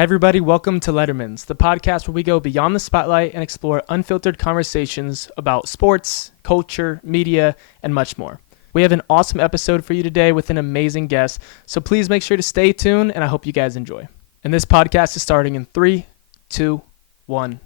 Hey everybody, welcome to Letterman's, the podcast where we go beyond the spotlight and explore unfiltered conversations about sports, culture, media, and much more. We have an awesome episode for you today with an amazing guest, so please make sure to stay tuned, and I hope you guys enjoy. And this podcast is starting in 3, 2, 1.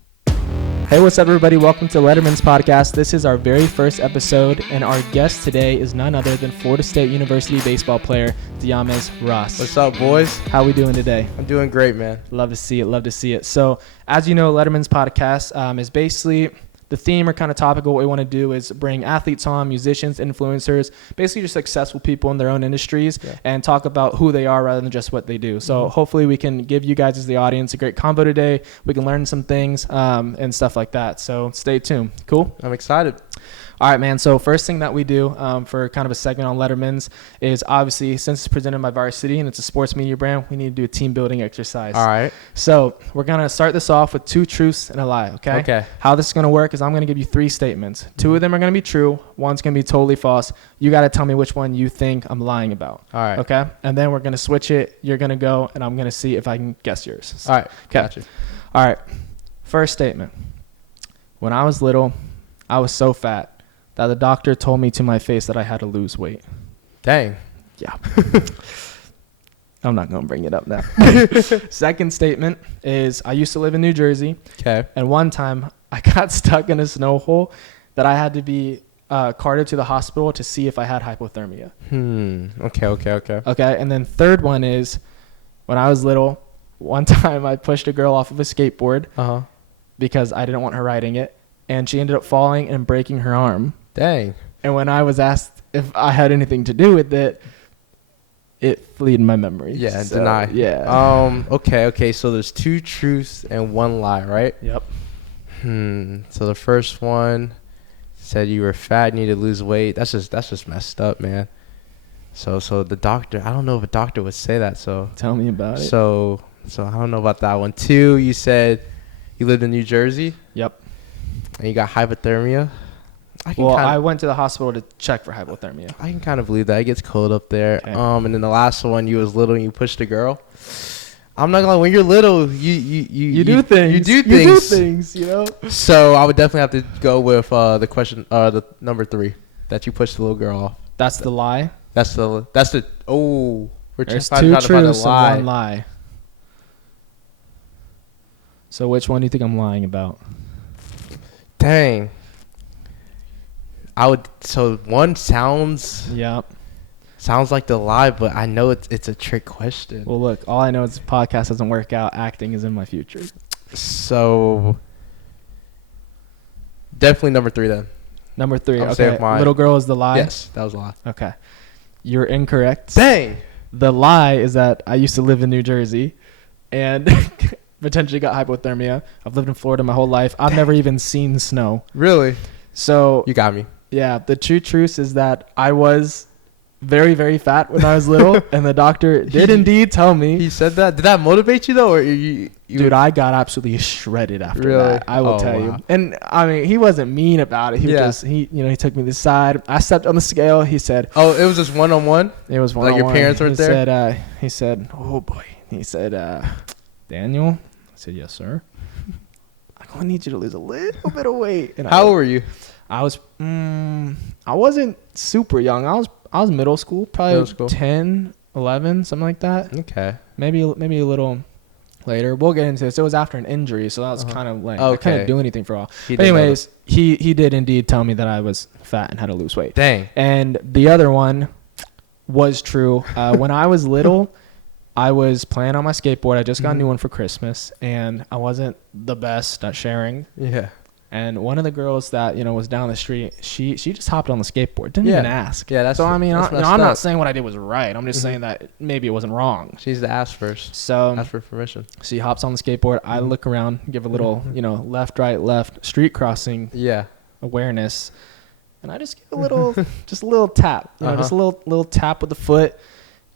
Hey, what's up everybody? Welcome to Letterman's podcast. This is our very first episode, and our guest today is none other than Florida State University baseball player Deamez Ross. What's up, boys? How we doing today? I'm doing great, man. Love to see it. So as you know, Letterman's podcast is basically the theme or kind of topic of what we want to do is bring athletes on, musicians, influencers, basically just successful people in their own industries and talk about who they are rather than just what they do. So hopefully we can give you guys as the audience a great combo today. We can learn some things and stuff like that. So stay tuned. Cool? I'm excited. All right, man. So first thing that we do for kind of a segment on Letterman's is obviously since it's presented by Varsity and it's a sports media brand, we need to do a team building exercise. All right. So we're going to start this off with 2 truths and a lie, okay? Okay. How this is going to work is I'm going to give you 3 statements. 2 of them are going to be true. One's going to be totally false. You got to tell me which one you think I'm lying about. All right. Okay? And then we're going to switch it. You're going to go, and I'm going to see if I can guess yours. All right. Okay. Gotcha. All right. First statement. When I was little, I was so fat that the doctor told me to my face that I had to lose weight. Dang. Yeah. I'm not going to bring it up now. Second statement is I used to live in New Jersey. Okay. And one time I got stuck in a snow hole that I had to be carted to the hospital to see if I had hypothermia. Okay. Okay. And then third one is when I was little, one time I pushed a girl off of a skateboard because I didn't want her riding it. And she ended up falling and breaking her arm. Dang. And when I was asked if I had anything to do with it, it fled my memory. Yeah, so, deny. Yeah. Okay. So there's 2 truths and 1 lie, right? Yep. So the first one said you were fat, needed to lose weight. That's just messed up, man. So the doctor, I don't know if a doctor would say that. So Tell me about it. So I don't know about that one. 2, you said you lived in New Jersey. Yep. And you got hypothermia. I went to the hospital to check for hypothermia. I can kind of believe that. It gets cold up there. Okay. And then the last one, you was little and you pushed a girl. I'm not gonna lie, when you're little, you do things. You do things, you know? So I would definitely have to go with the question, the number 3, that you pushed the little girl off. That's the lie? That's the we're There's trying 2 to find a truths lie. and 1 lie. So which one do you think I'm lying about? Dang. So one sounds like the lie, but I know it's a trick question. Well, look, all I know is this podcast doesn't work out. Acting is in my future. So definitely number 3 then. Number 3. I'll Okay. Little girl is the lie? Yes, that was a lie. Okay. You're incorrect. Dang. The lie is that I used to live in New Jersey and potentially got hypothermia. I've lived in Florida my whole life. I've never even seen snow. Really? So You got me. yeah, the true truth is that I was very, very fat when I was little, and the doctor did indeed tell me. He said that. Did that motivate you though, or you Dude, I got absolutely shredded after that. I will tell you. And I mean, he wasn't mean about it. He was he took me to the side. I stepped on the scale. He said, "Oh, it was just one-on-one." It was one-on-one. Like your parents weren't there. He said, "Oh boy." He said, "Daniel." I said, "Yes, sir." I'm gonna need you to lose a little bit of weight. And How old were you? I was. I wasn't super young. I was middle school, probably 10, 11, something like that. Okay. Maybe a little later. We'll get into this. It was after an injury, so that was kind of lame. I couldn't do anything for a while. But anyways, he did indeed tell me that I was fat and had to lose weight. Dang. And the other one was true. When I was little, I was playing on my skateboard. I just got a new one for Christmas, and I wasn't the best at sharing. Yeah. And one of the girls that was down the street, she just hopped on the skateboard, didn't even ask. Yeah, that's so. I mean, I'm not saying what I did was right. I'm just saying that maybe it wasn't wrong. She needs to ask first. So ask for permission. She hops on the skateboard. I look around, give a little, left, right, left, street crossing. Awareness, and I just give a little, just a little tap. Just a little tap with the foot,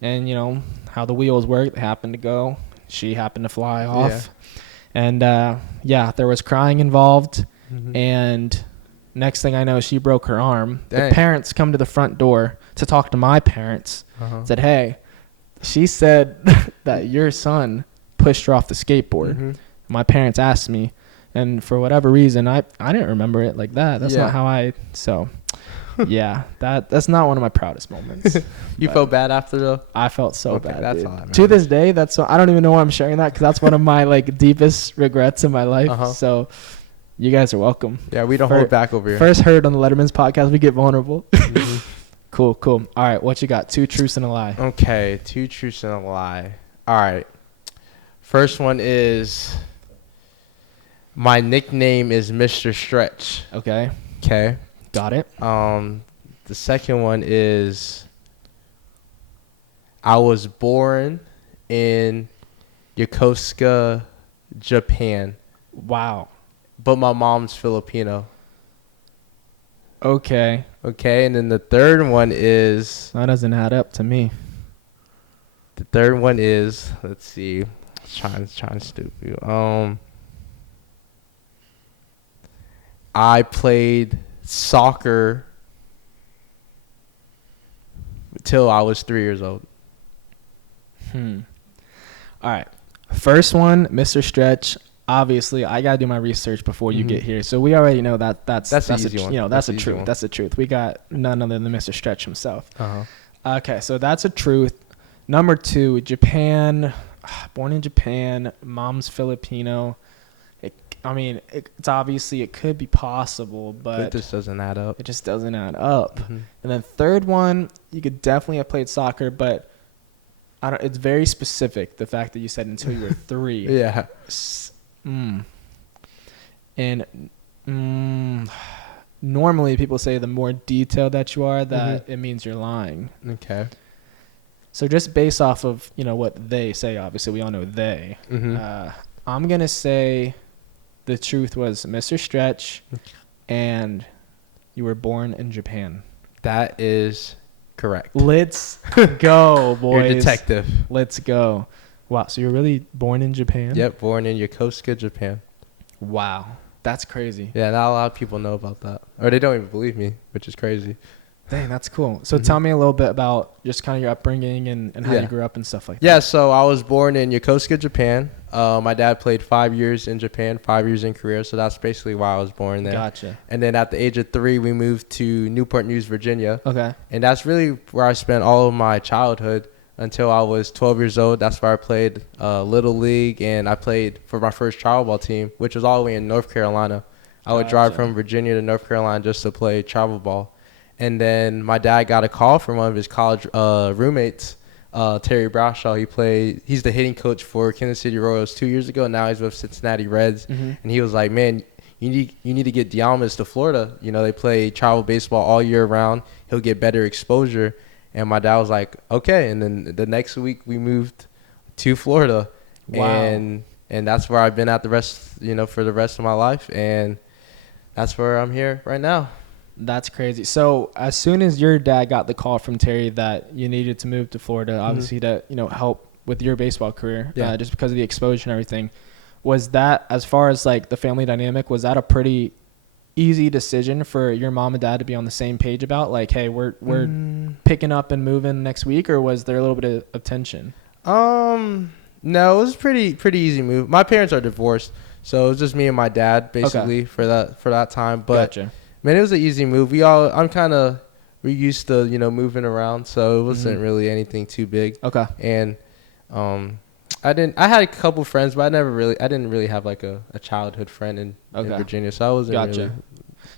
and how the wheels work. They happened to go. She happened to fly off, and there was crying involved. And next thing I know, she broke her arm. Dang. The parents come to the front door to talk to my parents. Said, "Hey, she said that your son pushed her off the skateboard. Mm-hmm. My parents asked me, and for whatever reason, I didn't remember it like that. That's not how yeah, that's not one of my proudest moments. You felt bad after though? I felt so bad. That's dude. all that matters. To this day, I don't even know why I'm sharing that, because that's one of my like deepest regrets in my life. Uh-huh. So you guys are welcome. Yeah, we don't hold back over here. First heard on the Letterman's podcast, we get vulnerable. Mm-hmm. Cool. All right, what you got? 2 truths and a lie. Okay, 2 truths and a lie. All right. First one is my nickname is Mr. Stretch. Okay. Okay. Got it. The second one is I was born in Yokosuka, Japan, Wow. but my mom's Filipino. Okay. Okay, and then the third one is That doesn't add up to me. let's see, trying stupid. I played soccer till I was 3 years old. All right. First one, Mr. Stretch. Obviously, I gotta do my research before you get here. So we already know that's the easy one. You know, that's the a truth. one. That's the truth. We got none other than Mr. Stretch himself. Uh-huh. Okay, so that's a truth. Number 2, Japan. Born in Japan, mom's Filipino. It's obviously it could be possible, but It just doesn't add up. it just doesn't add up. Mm-hmm. And then third one, you could definitely have played soccer, but it's very specific. The fact that you said until you were 3. Yeah. And normally people say the more detailed that you are, that it means you're lying. Okay. So just based off of, what they say, obviously we all know they. Mm-hmm. I'm going to say the truth was Mr. Stretch and you were born in Japan. That is correct. Let's go, boys. You're a detective. Let's go. Wow, so you're really born in Japan? Yep, born in Yokosuka, Japan. Wow, that's crazy. Yeah, not a lot of people know about that. Or they don't even believe me, which is crazy. Dang, that's cool. So tell me a little bit about just kind of your upbringing and how you grew up and stuff like that. Yeah, so I was born in Yokosuka, Japan. My dad played 5 years in Japan, 5 years in Korea, so that's basically why I was born there. Gotcha. And then at the age of 3, we moved to Newport News, Virginia. Okay. And that's really where I spent all of my childhood until I was 12 years old. That's where I played Little League, and I played for my first travel ball team, which was all the way in North Carolina. I would drive from Virginia to North Carolina just to play travel ball. And then my dad got a call from one of his college roommates, Terry Brashaw. He's the hitting coach for Kansas City Royals 2 years ago. Now he's with Cincinnati Reds. Mm-hmm. And he was like, man, you need to get Deamez to Florida. They play travel baseball all year round. He'll get better exposure. And my dad was like, okay. And then the next week we moved to Florida. Wow. And that's where I've been at for the rest of my life. And that's where I'm here right now. That's crazy. So as soon as your dad got the call from Terry that you needed to move to Florida, obviously to help with your baseball career, just because of the exposure and everything, was that, as far as like the family dynamic, was that a pretty easy decision for your mom and dad to be on the same page about, like, hey, we're picking up and moving next week, or was there a little bit of tension? No, it was pretty easy move. My parents are divorced, so it was just me and my dad basically for that time. But gotcha. Man, it was an easy move. We used to, moving around, so it wasn't really anything too big. Okay. And I had a couple friends, but I didn't really have like a childhood friend in Virginia, so I wasn't really.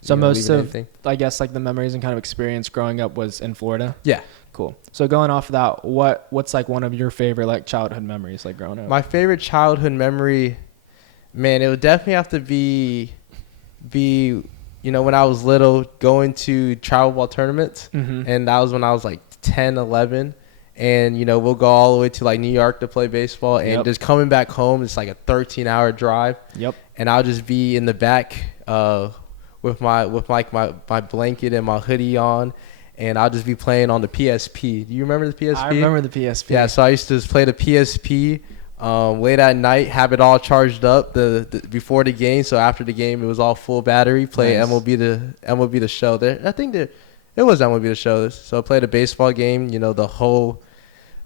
So most of anything. I guess like the memories and kind of experience growing up was in Florida. Yeah. Cool. So going off of that, what's like one of your favorite like childhood memories like growing up? My favorite childhood memory, man, it would definitely have to be when I was little, going to travel ball tournaments, and that was when I was like 10, 11, and we'll go all the way to like New York to play baseball, and just coming back home, it's like a 13-hour drive. Yep. And I'll just be in the back with my blanket and my hoodie on, and I'll just be playing on the PSP. Do you remember the PSP? I remember the PSP. Yeah, so I used to just play the PSP. Late at night, have it all charged up before the game. So after the game, it was all full battery. Play nice. MLB the Show. I think it was MLB the Show. So I played a baseball game. The whole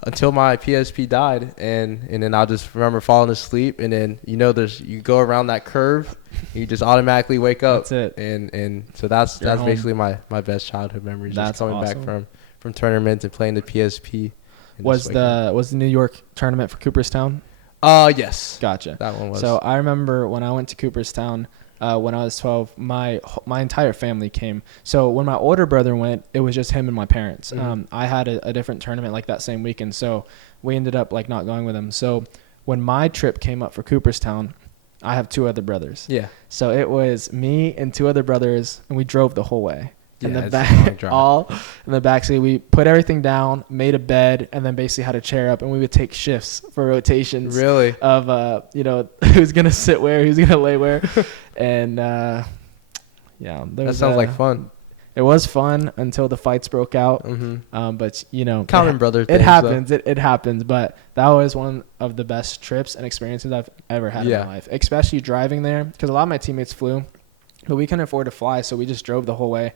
until my PSP died, and then I just remember falling asleep, and then you go around that curve, you just automatically wake up. That's it. And so that's basically my best childhood memories. That's just coming awesome. back from tournaments and playing the PSP. Was the New York tournament for Cooperstown? Yes. Gotcha. That one was. So I remember when I went to Cooperstown when I was 12, my entire family came. So when my older brother went, it was just him and my parents. Mm-hmm. I had a different tournament like that same weekend, so we ended up like not going with him. So when my trip came up for Cooperstown, I have 2 other brothers. Yeah. So it was me and 2 other brothers, and we drove the whole way. In Yeah, the it's back, a long drive. all in the backseat. We put everything down, made a bed, and then basically had a chair up, and we would take shifts for rotations. Really? Of who's gonna sit where, who's gonna lay where, and that sounds like fun. It was fun until the fights broke out. Mm-hmm. But Common brother things, it happens. It happens. But that was one of the best trips and experiences I've ever had in my life, especially driving there, because a lot of my teammates flew, but we couldn't afford to fly, so we just drove the whole way.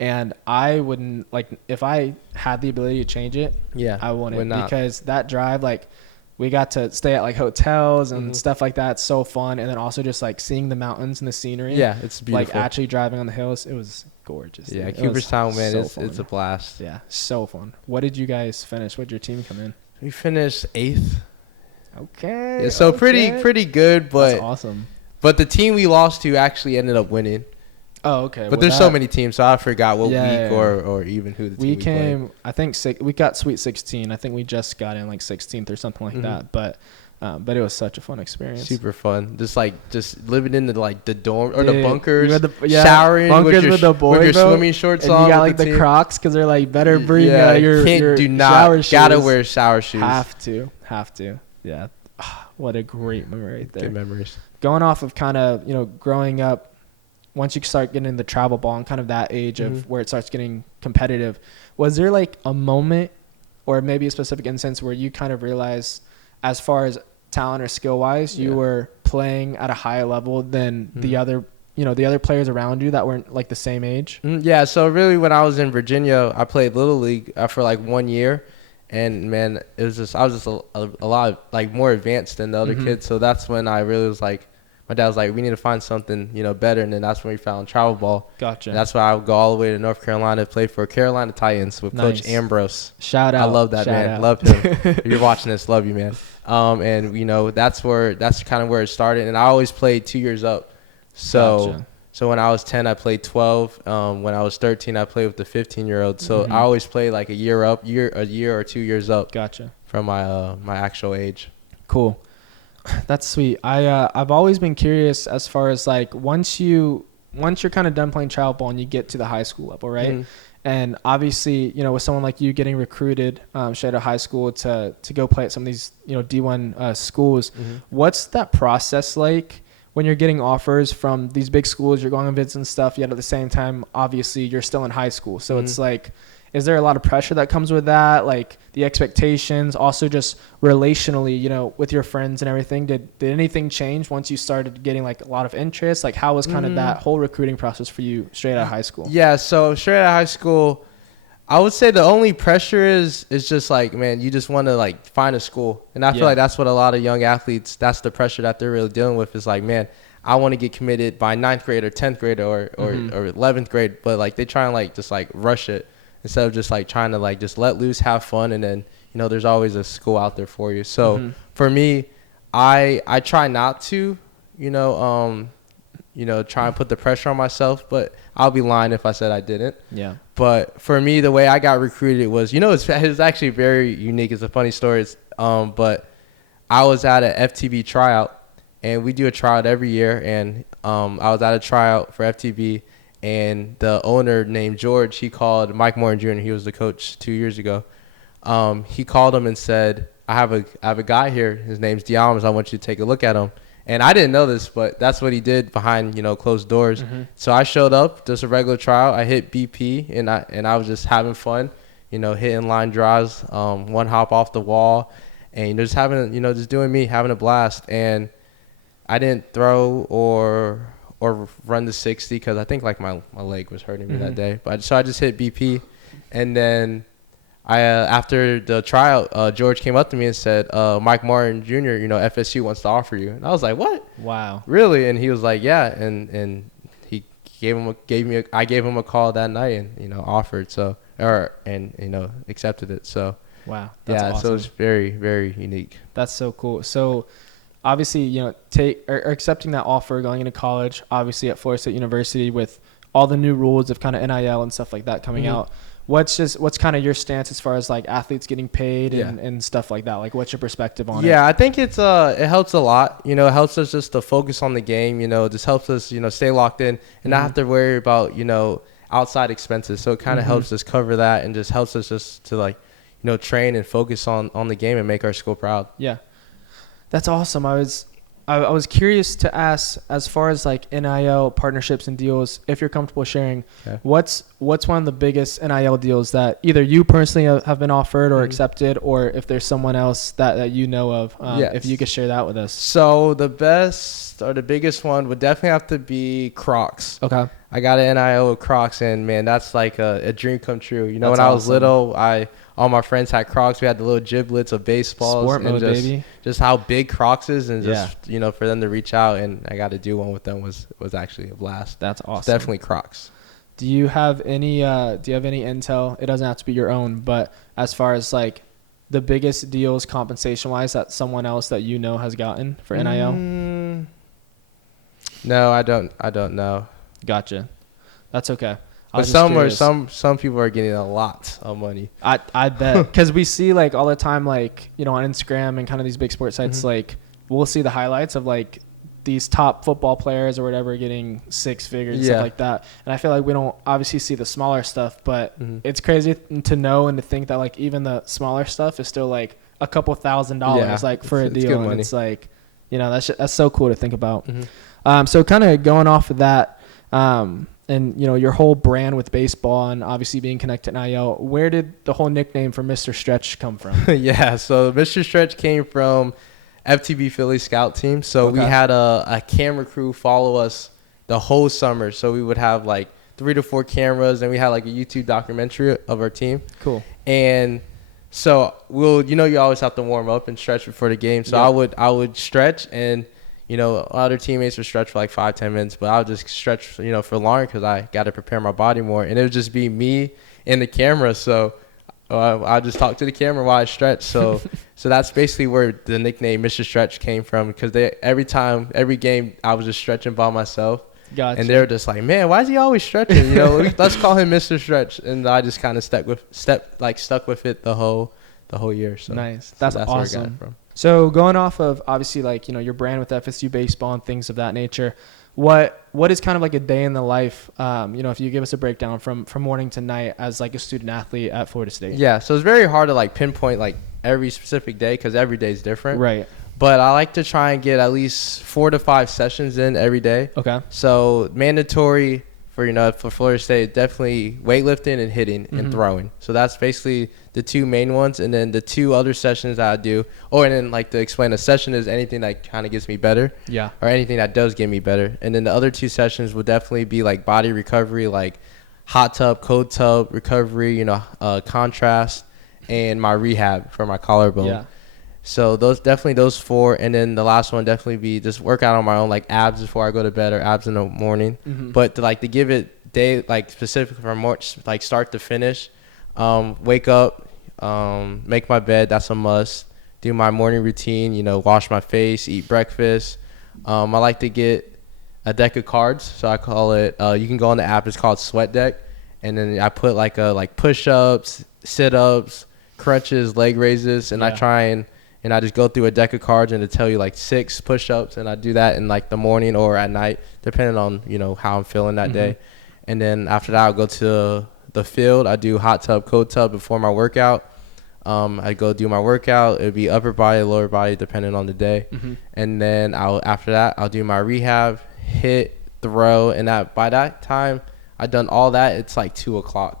And I wouldn't, like, if I had the ability to change it, I wouldn't, because that drive, like, we got to stay at like hotels and stuff like that. It's so fun. And then also just like seeing the mountains and the scenery. Yeah, it's beautiful. Like actually driving on the hills, it was gorgeous. Yeah, Cooperstown, man, it's a blast. Yeah, so fun. What did you guys finish? What did your team come in? We finished 8th. Okay. Yeah, so pretty good, but that's awesome. But the team we lost to actually ended up winning. Oh, okay. But there's so many teams, so I forgot what week or even who the team we came. Played. I think we got Sweet 16. I think we just got in like 16th or something like that. But it was such a fun experience. Super fun. Just living in the dorm or the bunkers, showering bunkers with the boys, with your swimming shorts and on. You got like the Crocs because they're like better bring your shower shoes. Gotta wear shower shoes. Have to. Yeah. What a great memory right there. Good memories. Going off of kind of growing up. Once you start getting the travel ball and kind of that age of where it starts getting competitive, was there like a moment or maybe a specific instance where you kind of realized as far as talent or skill wise, you were playing at a higher level than the other players around you that weren't like the same age? Yeah. So really when I was in Virginia, I played Little League for like 1 year. And man, I was just a lot like more advanced than the other kids. So that's when I really was like, my dad was like, we need to find something, better. And then that's when we found travel ball. Gotcha. And that's why I would go all the way to North Carolina to play for Carolina Titans with Coach Ambrose. Shout out. I love that, man. Love him. If you're watching this, love you, man. And, that's kind of where it started. And I always played 2 years up. So when I was 10, I played 12. When I was 13, I played with the 15-year-old. So I always played like a year or 2 years up. Gotcha. From my actual age. Cool. That's sweet. I've always been curious as far as like once you're kind of done playing travel ball and you get to the high school level, right? And obviously, with someone like you getting recruited straight out of high school to go play at some of these D1 schools, what's that process like when you're getting offers from these big schools? You're going on visits and stuff, yet at the same time, obviously, you're still in high school, so it's like. Is there a lot of pressure that comes with that? Like the expectations, also just relationally, with your friends and everything. Did anything change once you started getting like a lot of interest? Like how was kind of that whole recruiting process for you straight out of high school? Yeah, so straight out of high school, I would say the only pressure is just like, man, you just want to like find a school. And I feel like that's what a lot of young athletes, that's the pressure that they're really dealing with is like, man, I want to get committed by 9th grade or 10th grade or 11th grade. But like they try and like just like rush it. Instead of just like trying to like just let loose, have fun, and then there's always a school out there for you. So for me, I try not to, try and put the pressure on myself. But I'll be lying if I said I didn't. Yeah. But for me, the way I got recruited was, it's actually very unique. It's a funny story. But I was at an FTB tryout, and we do a tryout every year, and I was at a tryout for FTB. And the owner named George, he called Mike Morin Jr. He was the coach 2 years ago. He called him and said, I have a guy here. His name's Deamez. I want you to take a look at him. And I didn't know this, but that's what he did behind, closed doors. So I showed up, just a regular trial. I hit BP, and I was just having fun, hitting line draws, one hop off the wall, and just having, just doing me, having a blast. And I didn't throw or run the 60 because I think like my leg was hurting me that day. But so I just hit BP, and then after the tryout, George came up to me and said, Mike Martin Jr., FSU wants to offer you. And I was like, what? Wow. Really? And he was like, yeah. And he I gave him a call that night and, offered. So, accepted it. So, wow. That's yeah, awesome. so it's very, very unique. That's so cool. So, obviously, accepting that offer, going into college, obviously at Florida State University with all the new rules of kind of NIL and stuff like that coming out. What's kind of your stance as far as like athletes getting paid and stuff like that? Like, what's your perspective on it? Yeah, I think it helps a lot. It helps us just to focus on the game. It just helps us, stay locked in and not have to worry about, outside expenses. So it kind of helps us cover that and just helps us just to like, train and focus on the game and make our school proud. Yeah, that's awesome. I was curious to ask, as far as like NIL partnerships and deals, if you're comfortable sharing, what's one of the biggest NIL deals that either you personally have been offered or accepted, or if there's someone else that you know of, if you could share that with us. So the best or the biggest one would definitely have to be Crocs. Okay. I got an NIL with Crocs, and man, that's like a dream come true. When That's I was awesome. little, all my friends had Crocs. We had the little giblets of baseballs. Sport mode, baby. Just how big Crocs is, and just for them to reach out and I got to do one with them was actually a blast. That's awesome. It's definitely Crocs. Do you have any intel? It doesn't have to be your own, but as far as like the biggest deals compensation wise that someone else that has gotten for NIL? No, I don't know. Gotcha. That's okay. But some people are getting a lot of money. I bet, because we see like all the time, like on Instagram and kind of these big sports sites, like we'll see the highlights of like these top football players or whatever getting six figures and stuff like that. And I feel like we don't obviously see the smaller stuff, but it's crazy to know and to think that like even the smaller stuff is still like a couple $1,000 like for a deal. And it's like, that's so cool to think about. So kind of going off of that, and your whole brand with baseball and obviously being connected to NIL, where did the whole nickname for Mr. Stretch come from? Yeah, so Mr. Stretch came from FTB Philly Scout Team. So we had a camera crew follow us the whole summer. So we would have like 3 to 4 cameras, and we had like a YouTube documentary of our team. Cool. And so you always have to warm up and stretch before the game. So I would stretch, and other teammates would stretch for like 5-10 minutes, but I would just stretch, for longer because I got to prepare my body more. And it would just be me and the camera. So I just talk to the camera while I stretch. So that's basically where the nickname Mr. Stretch came from, because every game, I was just stretching by myself. Gotcha. And they were just like, man, why is he always stretching? Let's call him Mr. Stretch. And I just kind of stuck with it the whole year. So nice. That's awesome. Where I got it from. So going off of obviously like, your brand with FSU baseball and things of that nature, what is kind of like a day in the life, if you give us a breakdown from morning to night as like a student athlete at Florida State? Yeah, so it's very hard to like pinpoint like every specific day because every day is different. Right. But I like to try and get at least 4 to 5 sessions in every day. Okay. So mandatory for Florida State, definitely weightlifting and hitting and throwing. So that's basically the 2 main ones. And then the 2 other sessions that I do, and then like to explain, a session is anything that kind of gets me better. Yeah. Or anything that does get me better. And then the other 2 sessions will definitely be like body recovery, like hot tub, cold tub recovery, contrast, and my rehab for my collarbone. Yeah. So those 4, and then the last one definitely be just work out on my own, like abs before I go to bed or abs in the morning. But to give it day, like specifically from like start to finish, wake up, make my bed, that's a must. Do my morning routine, wash my face, eat breakfast. I like to get a deck of cards, so I call it. You can go on the app, it's called Sweat Deck, and then I put like push-ups, sit-ups, crunches, leg raises, and I try and I just go through a deck of cards and to tell you like 6 push-ups, and I do that in like the morning or at night, depending on, how I'm feeling that day. And then after that, I'll go to the field. I do hot tub, cold tub before my workout. I go do my workout. It'd be upper body, lower body, depending on the day. And then after that, I'll do my rehab, hit, throw, and by that time I've done all that. It's like 2:00.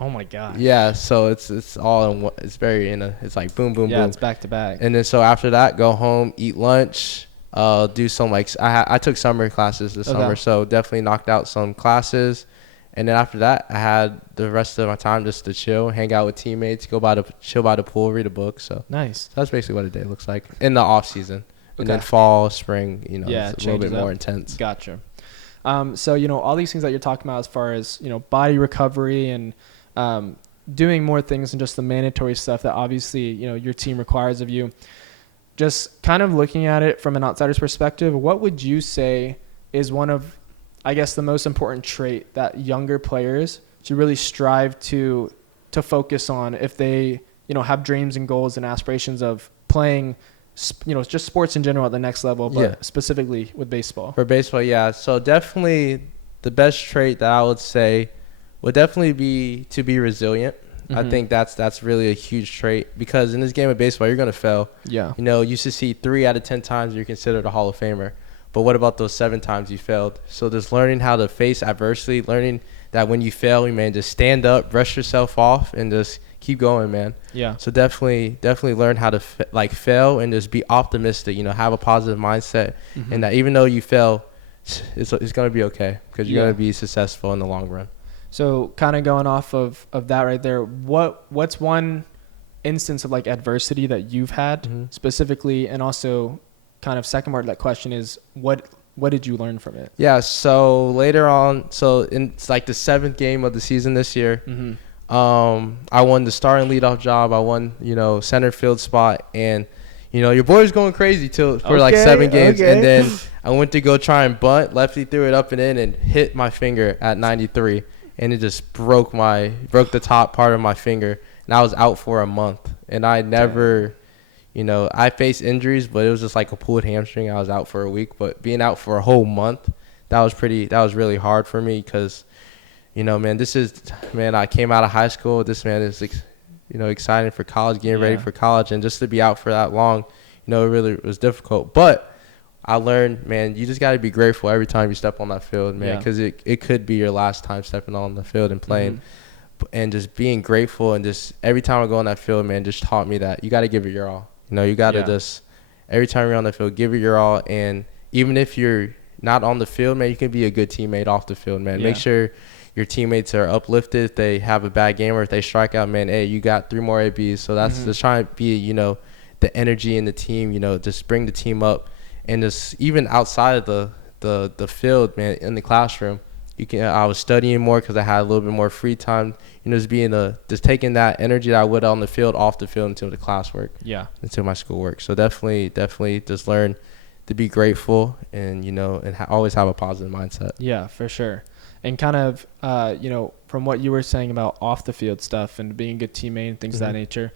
Oh my gosh. Yeah, so it's all in one. It's it's like boom, boom, boom. Yeah, it's back to back. And then so after that, go home, eat lunch, do some I took summer classes this summer, so definitely knocked out some classes, And then after that, I had the rest of my time just to chill, hang out with teammates, chill by the pool, read a book. So Nice. that's basically what a day looks like in the off season. And Okay. then fall, spring, Yeah, it's a little bit changes more up. intense. Gotcha. So, all these things that you're talking about as far as, body recovery and doing more things than just the mandatory stuff that obviously, your team requires of you. Just kind of looking at it from an outsider's perspective, what would you say is one of, I guess, the most important trait that younger players should really strive to focus on if they, have dreams and goals and aspirations of playing, just sports in general at the next level, but specifically with baseball? For baseball, yeah. So definitely the best trait that I would say would definitely be to be resilient. I think that's really a huge trait because in this game of baseball, you're going to fail. Yeah. You used to see 3 out of 10 times you're considered a Hall of Famer. But what about those 7 times you failed? So just learning how to face adversity, learning that when you fail, man, just stand up, brush yourself off, and just keep going, man. Yeah. So definitely learn how to fail and just be optimistic. Have a positive mindset, and that even though you fail, it's going to be okay because you're going to be successful in the long run. So kind of going off of that right there, what's one instance of like adversity that you've had specifically, and also kind of second part of that question is what did you learn from it? Yeah, so later on, it's like the 7th game of the season this year. I won the starting leadoff job. I won, center field spot, and your boy's going crazy for like 7 games, and then I went to go try and bunt. Lefty threw it up and in and hit my finger at 93. And it just broke the top part of my finger, and I was out for a month. And I never, I faced injuries, but it was just like a pulled hamstring. I was out for a week, but being out for a whole month, that was really hard for me because, I came out of high school. This man is, excited for college, getting ready for college, and just to be out for that long, it really was difficult. But I learned, man, you just got to be grateful every time you step on that field, man, because it could be your last time stepping on the field and playing. And just being grateful, and just every time I go on that field, man, just taught me that you got to give it your all. You got to just, every time you're on the field, give it your all. And even if you're not on the field, man, you can be a good teammate off the field, man. Make sure your teammates are uplifted. If they have a bad game or if they strike out, man, hey, you got 3 more ABs. So that's just trying to be, the energy in the team, just bring the team up. And just even outside of the field, man, in the classroom, I was studying more because I had a little bit more free time. Just taking that energy that I would on the field off the field into the classwork, into my schoolwork. So definitely just learn to be grateful and always have a positive mindset. Yeah, for sure. And kind of from what you were saying about off the field stuff and being a good teammate and things of that nature,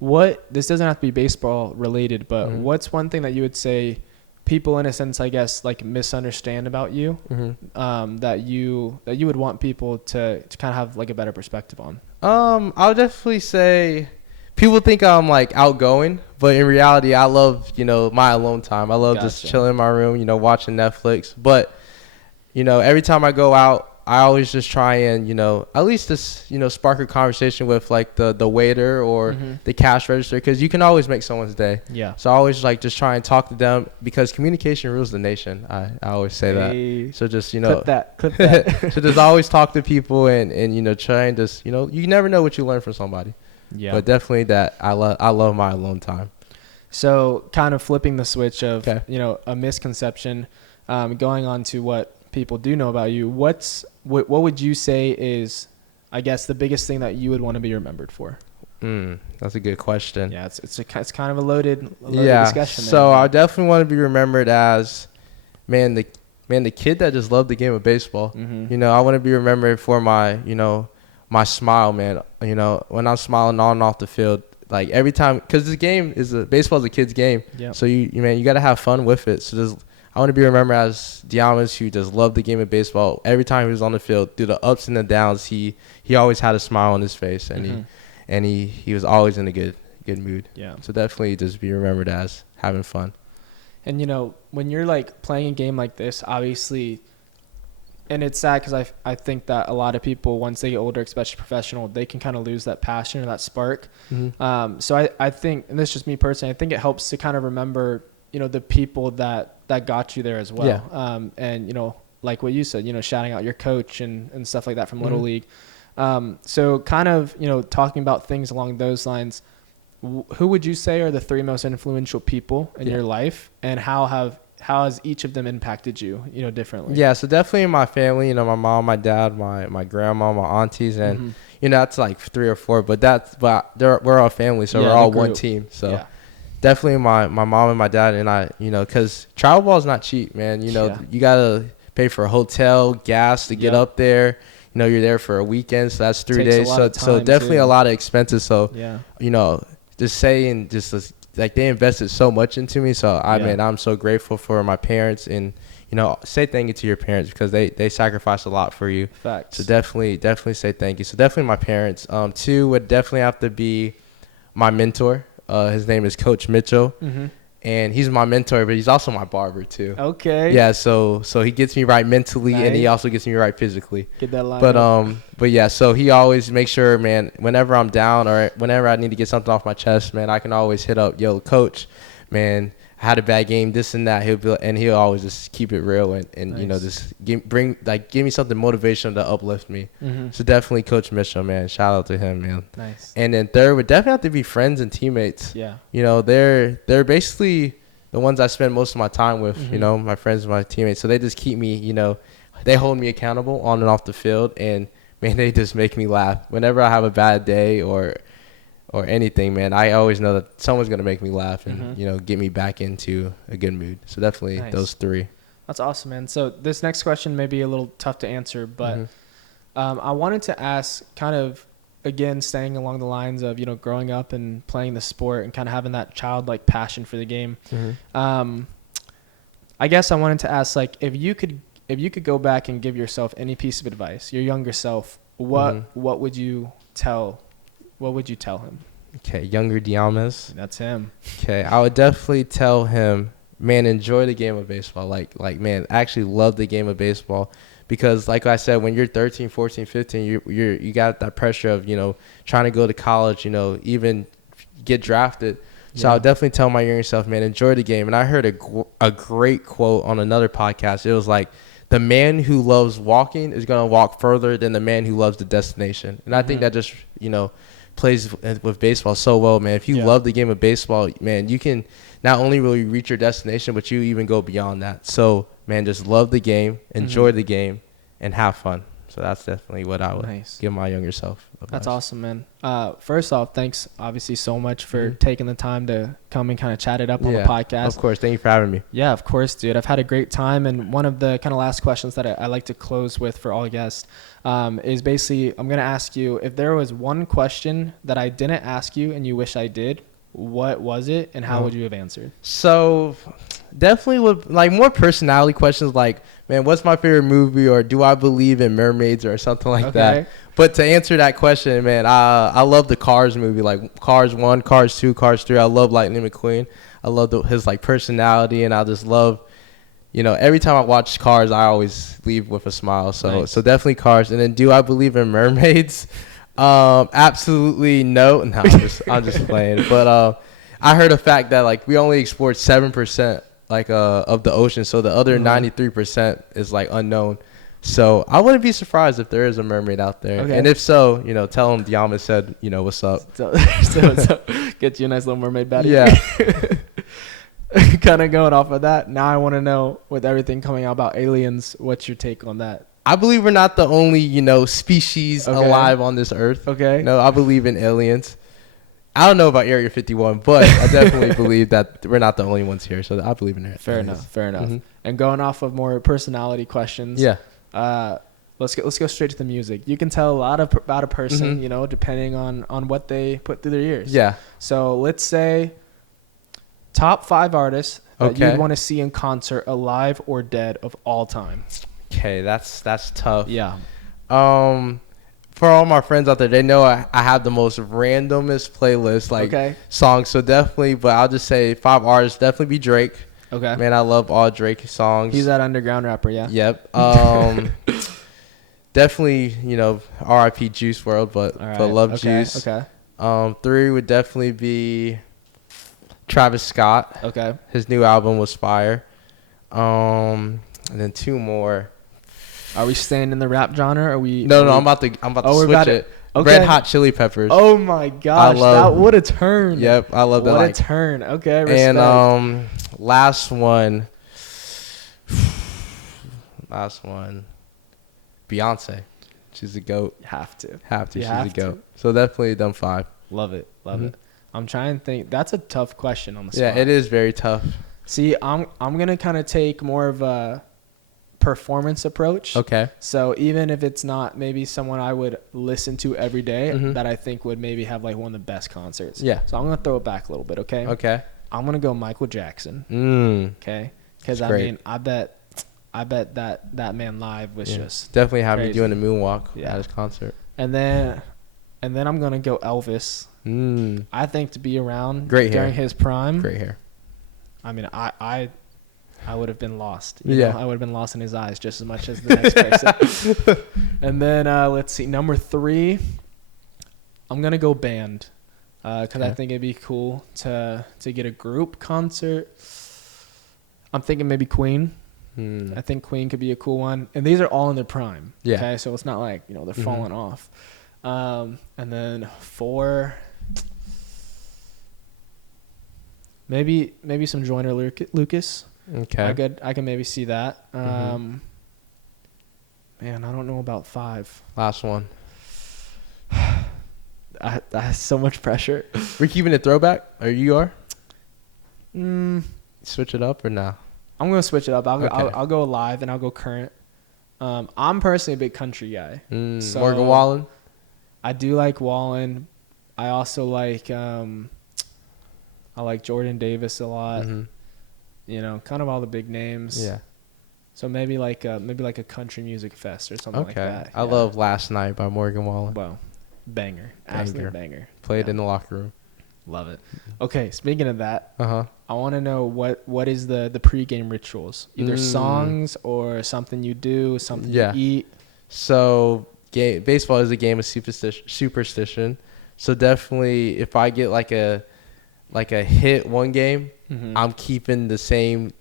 this doesn't have to be baseball related, but what's one thing that you would say people in a sense, I guess, like misunderstand about you, that you would want people to kind of have like a better perspective on? I would definitely say people think I'm like outgoing, but in reality, I love, my alone time. I love just chilling in my room, watching Netflix. But, every time I go out, I always just try and, at least just, spark a conversation with like the waiter or the cash register, because you can always make someone's day. Yeah. So I always like just try and talk to them because communication rules the nation. I always say that. So just, clip that. So just always talk to people and try and just, you never know what you learn from somebody. Yeah. But definitely that I love my alone time. So kind of flipping the switch of, a misconception, going on to what people do know about you, what would you say is, I guess, the biggest thing that you would want to be remembered for? That's a good question. Yeah, it's kind of a loaded discussion. So I definitely want to be remembered as, the kid that just loved the game of baseball. I want to be remembered for my, my smile, man. When I'm smiling on and off the field, like every time, because this game baseball is a kid's game. Yep. So you got to have fun with it. So I want to be remembered as Deamez, who just loved the game of baseball. Every time he was on the field, through the ups and the downs, he always had a smile on his face, and he was always in a good mood. Yeah. So definitely just be remembered as having fun. And when you're like playing a game like this, obviously, and it's sad because I think that a lot of people, once they get older, especially professional, they can kind of lose that passion or that spark. So I think, and this is just me personally, I think it helps to kind of remember the people that got you there as well. Yeah. And like what you said, shouting out your coach and stuff like that from Little League. So kind of, talking about things along those lines, who would you say are the 3 most influential people in your life, and how has each of them impacted you, differently? Yeah, so definitely in my family, my mom, my dad, my grandma, my aunties, and that's like 3 or 4, but we're all family, so we're all one team. So definitely my mom and my dad and I, because travel ball is not cheap, man. You gotta pay for a hotel, gas to get up there. You're there for a weekend, so that's 3 days. So definitely a lot of expenses. So just saying, like they invested so much into me. So I'm so grateful for my parents, and say thank you to your parents because they sacrificed a lot for you. Facts. So definitely say thank you. So definitely my parents. 2 would definitely have to be my mentor. His name is Coach Mitchell. And he's my mentor, but he's also my barber too. Okay. Yeah, so he gets me right mentally, and he also gets me right physically. Get that line up. But yeah, so he always makes sure, man, whenever I'm down or whenever I need to get something off my chest, man, I can always hit up, yo, coach, man, I had a bad game, this and that. He'll always just keep it real and Nice. Just give me something motivational to uplift me. So definitely Coach Mitchell, man. Shout out to him, man. Nice. And then 3rd would definitely have to be friends and teammates. Yeah. They're basically the ones I spend most of my time with, my friends and my teammates. So they just keep me, they hold me accountable on and off the field, and man, they just make me laugh. Whenever I have a bad day or anything, man, I always know that someone's going to make me laugh and, get me back into a good mood. So definitely those 3. That's awesome, man. So this next question may be a little tough to answer, but I wanted to ask, kind of, again, staying along the lines of, growing up and playing the sport and kind of having that childlike passion for the game. I guess I wanted to ask, like, if you could go back and give yourself any piece of advice, your younger self, what would you tell him? Okay, younger Deamez. That's him. Okay, I would definitely tell him, man, enjoy the game of baseball. Like man, actually love the game of baseball. Because like I said, when you're 13, 14, 15, you got that pressure of, trying to go to college, even get drafted. So I'll definitely tell my younger self, man, enjoy the game. And I heard a great quote on another podcast. It was like, the man who loves walking is going to walk further than the man who loves the destination. And I think that just, plays with baseball so well, man. If you love the game of baseball, man, you can not only really reach your destination, but you even go beyond that. So, man, just love the game, enjoy the game, and have fun. So that's definitely what I would give my younger self advice. That's awesome, man. First off, thanks obviously so much for taking the time to come and kind of chat it up on the podcast. Of course. Thank you for having me. Yeah, of course, dude. I've had a great time. And one of the kind of last questions that I like to close with for all guests is basically, I'm going to ask you, if there was one question that I didn't ask you and you wish I did, what was it and how would you have answered? So definitely with like more personality questions like, man, what's my favorite movie, or do I believe in mermaids or something like that. But to answer that question, man, I love the Cars movie, like Cars 1, Cars 2, Cars 3. I love Lightning McQueen. I love his like personality, and I just love, every time I watch Cars, I always leave with a smile. So definitely Cars. And then do I believe in mermaids? Absolutely no. No, I'm just playing. But I heard a fact that like we only export 7% like of the ocean, so the other 93% is like unknown. So I wouldn't be surprised if there is a mermaid out there. And if so, tell them Deamez said, what's up. So what's up? Get you a nice little mermaid baddie. Yeah. Kind of going off of that, now I want to know, with everything coming out about aliens, what's your take on that? I believe we're not the only, species alive on this earth. No, I believe in aliens. I don't know about Area 51, but I definitely believe that we're not the only ones here. So I believe in it. Fair enough. And going off of more personality questions. Let's go straight to the music. You can tell a lot about a person, depending on what they put through their ears. Yeah. So let's say top 5 artists that you'd want to see in concert, alive or dead, of all time. Okay, that's tough. Yeah. For all my friends out there, they know I have the most randomest playlist, songs. So definitely, but I'll just say 5 artists. Definitely be Drake. Okay. Man, I love all Drake songs. He's that underground rapper, yeah. Yep. Definitely, R.I.P. Juice WRLD, but love Juice. Okay. 3 would definitely be Travis Scott. Okay. His new album was fire. And then 2 more. Are we staying in the rap genre? Or are we? No, I'm about to we're switch about it. Okay. Red Hot Chili Peppers. Oh my gosh, what a turn. Yep, I love that. What a turn. Okay, respect. And last one, Beyonce. She's a GOAT. Have to. She's a GOAT. So definitely them 5. Love it. It. I'm trying to think. That's a tough question on the spot. Yeah, it is very tough. See, I'm gonna kind of take more of a performance approach. Okay. So even if it's not maybe someone I would listen to every day, that I think would maybe have like one of the best concerts. Yeah. So I'm gonna throw it back a little bit. Okay. Okay. I'm gonna go Michael Jackson. Okay. Because I mean, I bet that man live was just definitely have crazy. you doing a moonwalk at his concert. And then I'm gonna go Elvis. I think to be around during his prime. Great hair. I mean, I would have been lost. You know? I would have been lost in his eyes just as much as the next person. And then let's see, number 3. I'm gonna go band because I think it'd be cool to get a group concert. I'm thinking maybe Queen. I think Queen could be a cool one, and these are all in their prime. Yeah. Okay, so it's not like they're falling off. And then 4. Maybe some Joyner Lucas. Okay. I can maybe see that. Man, I don't know about 5. Last one. I have so much pressure. We're keeping it throwback, or you are? Switch it up or nah? I'm gonna switch it up. I'll go live and I'll go current. I'm personally a big country guy. So Morgan Wallen. I do like Wallen. I also like I like Jordan Davis a lot. You know, kind of all the big names. Yeah. So maybe like a country music fest or something like that. I love Last Night by Morgan Wallen. Wow. Banger. Absolute banger. Played in the locker room. Love it. Okay, speaking of that, I want to know what is the pregame rituals? Either songs or something you do, something you eat. So baseball is a game of superstition. So definitely, if I get like a hit one game, I'm keeping the same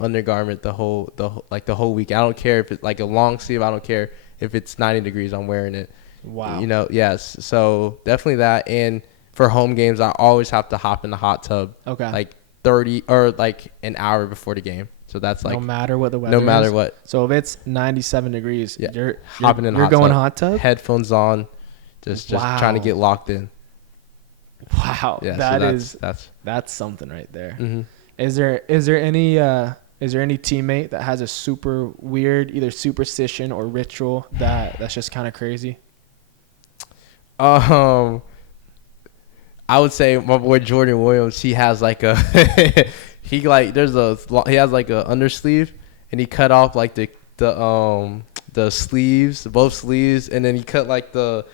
undergarment the whole week. I don't care if it's like a long sleeve. I don't care if it's 90 degrees. I'm wearing it. Wow. You know, yes. So definitely that. And for home games, I always have to hop in the hot tub. Okay. Like 30 or like an hour before the game. So that's like no matter what the weather is. No matter what. So if it's 97 degrees, you're hopping in the hot tub. Hot tub? Headphones on, just trying to get locked in. Wow. Yeah, that's something right there. Is there any teammate that has a super weird either superstition or ritual that's just kind of crazy? I would say my boy Jordan Williams. He has like a he has like a undersleeve, and he cut off like the sleeves, both sleeves, and then he cut like the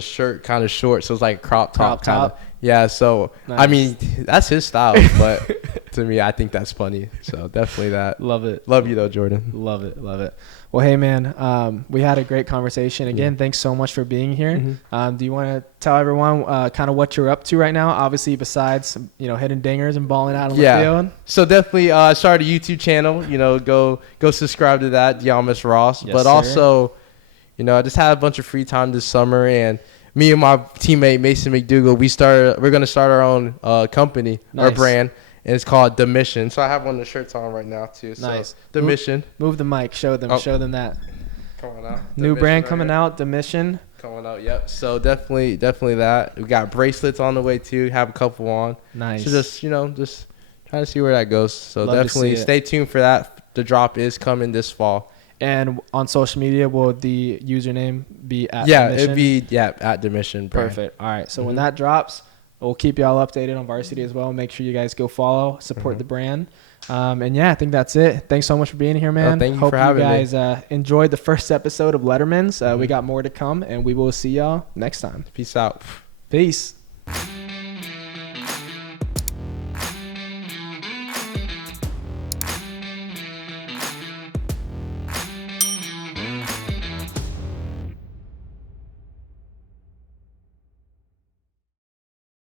shirt kind of short, so it's like a crop top kind of. Yeah, so nice. I mean that's his style, but to me I think that's funny. So definitely that. Love it. Love you though, Jordan. Love it. Well, hey man, we had a great conversation. Again, thanks so much for being here. Do you want to tell everyone kind of what you're up to right now? Obviously, besides hitting dingers and balling out on the field. So definitely started a YouTube channel. Go subscribe to that, Deamez Ross. Yes, but sir. also, I just had a bunch of free time this summer, and me and my teammate Mason McDougall, we're gonna start our own company, our brand. And it's called The Mission. So I have one of the shirts on right now too. So nice. The Mission. Move the mic. Show them that. Coming out. New brand coming out. The Mission. Coming out. Yep. So definitely that. We got bracelets on the way too. Have a couple on. Nice. So just trying to see where that goes. So love definitely stay tuned for that. The drop is coming this fall. And on social media, will the username be at The Mission? It'd be at The Mission brand. Perfect. All right. So when that drops, we'll keep y'all updated on Varsity as well. Make sure you guys go follow, support the brand. And I think that's it. Thanks so much for being here, man. Thank you for having me. Hope you guys enjoyed the first episode of Letterman's. We got more to come, and we will see y'all next time. Peace out. Peace.